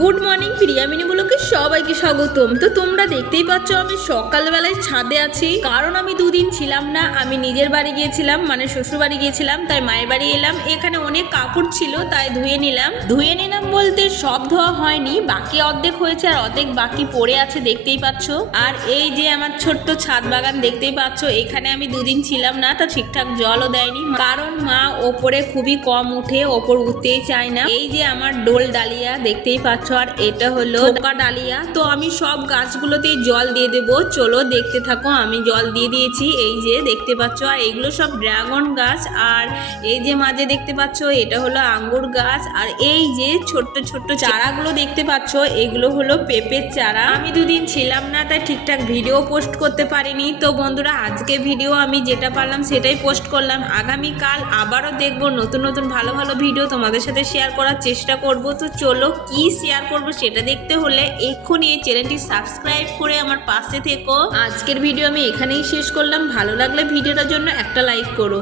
Good morning প্রিয়ামিনী ব্লগে সবাইকে স্বাগতম। তো তোমরা দেখতেই পাচ্ছ আমি সকালবেলায় ছাদে আছি, কারণ আমি দুদিন ছিলাম না। আমি নিজের বাড়ি গিয়েছিলাম, মানে শ্বশুর বাড়ি গিয়েছিলাম, তাই মায়ের বাড়ি এলাম। এখানে অনেক কাপড় ছিল তাই ধুয়ে নিলাম বলতে সব ধোয়া হয়নি, বাকি অর্ধেক হয়েছে আর অর্ধেক বাকি পড়ে আছে, দেখতেই পাচ্ছ। আর এই যে আমার ছোট্ট ছাদ বাগান দেখতেই পাচ্ছ, এখানে আমি দুদিন ছিলাম না, তা ঠিকঠাক জলও দেয়নি, কারণ মা ওপরে খুবই কম উঠে, ওপর উঠতেই চায় না। এই যে আমার ডোল ডালিয়া দেখতেই পাচ্ছ, আর এটা হলো থোকা ডালিয়া। তো আমি সব গাছগুলোতেই জল দিয়ে দেবো, চলো দেখতে থাকো। আমি জল দিয়ে দিয়েছি, এই যে দেখতে পাচ্ছ। আর এগুলো সব ড্রাগন গাছ, আর এই যে মাঝে দেখতে পাচ্ছ এটা হলো আঙ্গুর গাছ, আর এই যে ছোট্ট ছোট্ট চারাগুলো দেখতে পাচ্ছ এগুলো হলো পেঁপের চারা। আমি দুদিন ছিলাম না তাই ঠিকঠাক ভিডিও পোস্ট করতে পারিনি। তো বন্ধুরা, আজকে ভিডিও আমি যেটা পারলাম সেটাই পোস্ট করলাম। আগামীকাল আবারও দেখবো নতুন নতুন ভালো ভালো ভিডিও তোমাদের সাথে শেয়ার করার চেষ্টা করব। তো চলো কি শেয়ার করব সেটা দেখতে হলে এক্ষুনি এই চ্যানেলটি সাবস্ক্রাইব করে আমার পাশে থেকো। আজকের ভিডিও আমি এখানেই শেষ করলাম। ভালো লাগলে ভিডিওটার জন্য একটা লাইক করো।